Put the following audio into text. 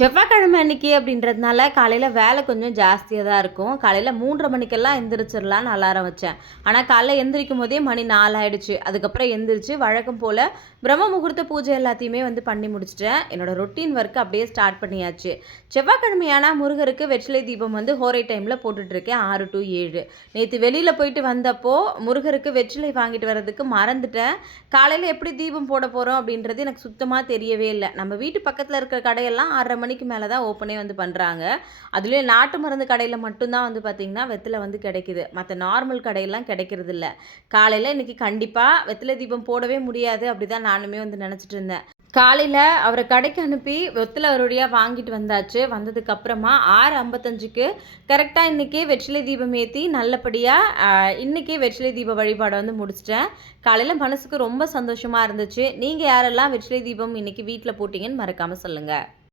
செவ்வாய்க்கிழமை அன்னைக்கு அப்படின்றதுனால காலையில் வேலை கொஞ்சம் ஜாஸ்தியாக தான் இருக்கும். காலையில் மூன்றரை மணிக்கெல்லாம் எந்திரிச்சிடலான்னு அலாரம் வச்சேன். ஆனால் காலைல எந்திரிக்கும் போதே மணி நாலு ஆயிடுச்சு. அதுக்கப்புறம் எந்திரிச்சு வழக்கம் போல் பிரம்ம முகூர்த்த பூஜை எல்லாத்தையுமே வந்து பண்ணி முடிச்சிட்டேன். என்னோடய ரொட்டீன் ஒர்க் அப்படியே ஸ்டார்ட் பண்ணியாச்சு. செவ்வாய்க்கிழமையான முருகருக்கு வெற்றிலை தீபம் வந்து ஹோரை டைமில் போட்டுட்ருக்கேன் ஆறு டு ஏழு. நேற்று வெளியில் போயிட்டு வந்தப்போ முருகருக்கு வெற்றிலை வாங்கிட்டு வர்றதுக்கு மறந்துட்டேன். காலையில் எப்படி தீபம் போட போகிறோம் அப்படின்றது எனக்கு சுத்தமாக தெரியவே இல்லை. நம்ம வீட்டு பக்கத்தில் இருக்கிற கடையெல்லாம் ஆறரை மணி மணிக்கு மேலே தான் ஓப்பனே வந்து பண்ணுறாங்க அதுலேயும் நாட்டு மருந்து கடையில் மட்டும்தான் வந்து பார்த்திங்கன்னா வெத்தலை வந்து கிடைக்குது. மற்ற நார்மல் கடையெல்லாம் கிடைக்கிறது இல்லை காலையில் இன்றைக்கி கண்டிப்பாக வெத்தலை தீபம் போடவே முடியாது அப்படி தான் நானுமே வந்து நினச்சிட்டு இருந்தேன். காலையில் அவரை கடைக்கு அனுப்பி வெத்தலை அவருடையாக வாங்கிட்டு வந்தாச்சு. வந்ததுக்கு அப்புறமா ஆறு ஐம்பத்தஞ்சுக்கு கரெக்டாக இன்றைக்கி வெற்றிலை தீபம் ஏற்றி நல்லபடியாக இன்றைக்கி வெற்றிலை தீப வழிபாடை வந்து முடிச்சிட்டேன். காலையில் மனசுக்கு ரொம்ப சந்தோஷமாக இருந்துச்சு. நீங்கள் யாரெல்லாம் வெற்றிலை தீபம் இன்றைக்கி வீட்டில் போட்டிங்கன்னு மறக்காமல் சொல்லுங்கள்